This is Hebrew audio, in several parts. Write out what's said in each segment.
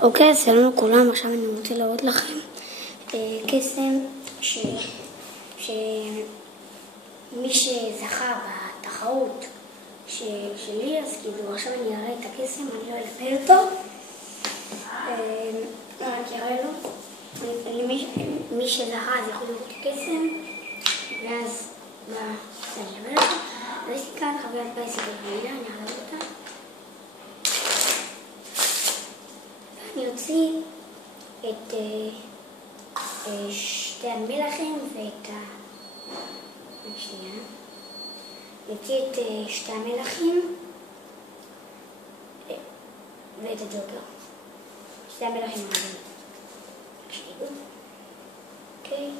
אוקיי, אז שלום לכולם, עכשיו אני רוצה להראות לכם קסם שמי שזכה בתחרות שלי, אז כאילו עכשיו אני אראה את הקסם, אני לא אלפל אותו, רק אראה לו, מי שזכה אז יכול לראות את הקסם, ואז אני אלפל אותו, אז יש לי כאן חבילת פיס בקבילה, אני אראה אותה. אני אוציא את שתי המלכים ואת נוציא את שתי המלכים ואת הג'וקר. שתי המלכים מעלים. אוקיי.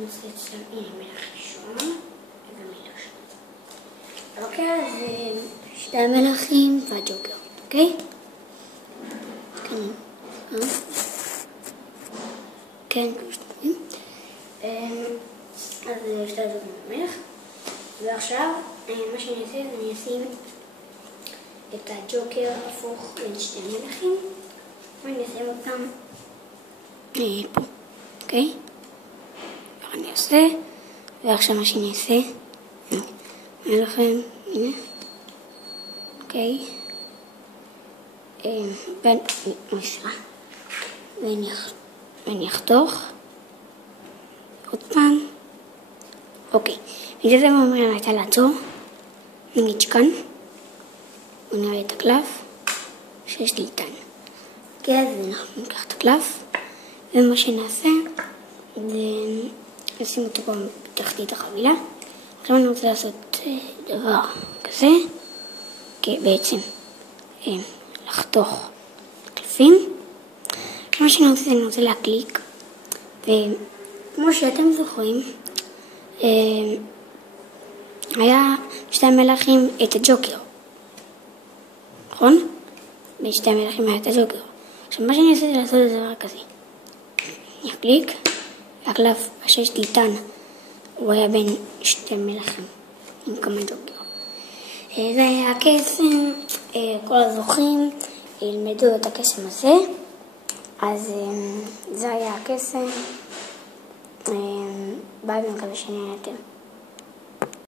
נוציא את שתי המלך ראשון ומלך שני. אוקיי, אז שתי המלכים והג'וקר, אוקיי? כן, אז שתי הג'וקר והמלך. ועכשיו מה שאני אעשה זה אני אשים את הג'וקר הפוך בין שתי המלכים ואני אשים אותם פה, אוקיי? אני אעשה, ועכשיו מה שאני אעשה, אני לכם, הנה, אוקיי, ואני אחתוך, עוד פעם, אוקיי, מזה זה אומר הייתה לעצור, נגיד שכאן, ונראה את הקלף, שיש לי איתן, אוקיי, אז אנחנו ניקח את הקלף, ומה שנעשה, זה נשים אותו גם בתחתית החבילה. עכשיו אני רוצה לעשות דבר כזה, בעצם לחתוך קלפים. מה שאני רוצה, אני רוצה להקליק, וכמו שאתם זוכרים, היה שתי המלכים את הג'וקר, נכון? בשתי המלכים היה את הג'וקר. עכשיו מה שאני עושה זה לעשות דבר כזה. אני אקליק, והקלף שיש לי איתן, הוא היה בין שתי מלכים, עם כמה ג'וקר. זה היה הקסם, כל הזוכים ילמדו את הקסם הזה, אז זה היה הקסם, ביי, אני מקווה שנהנתם.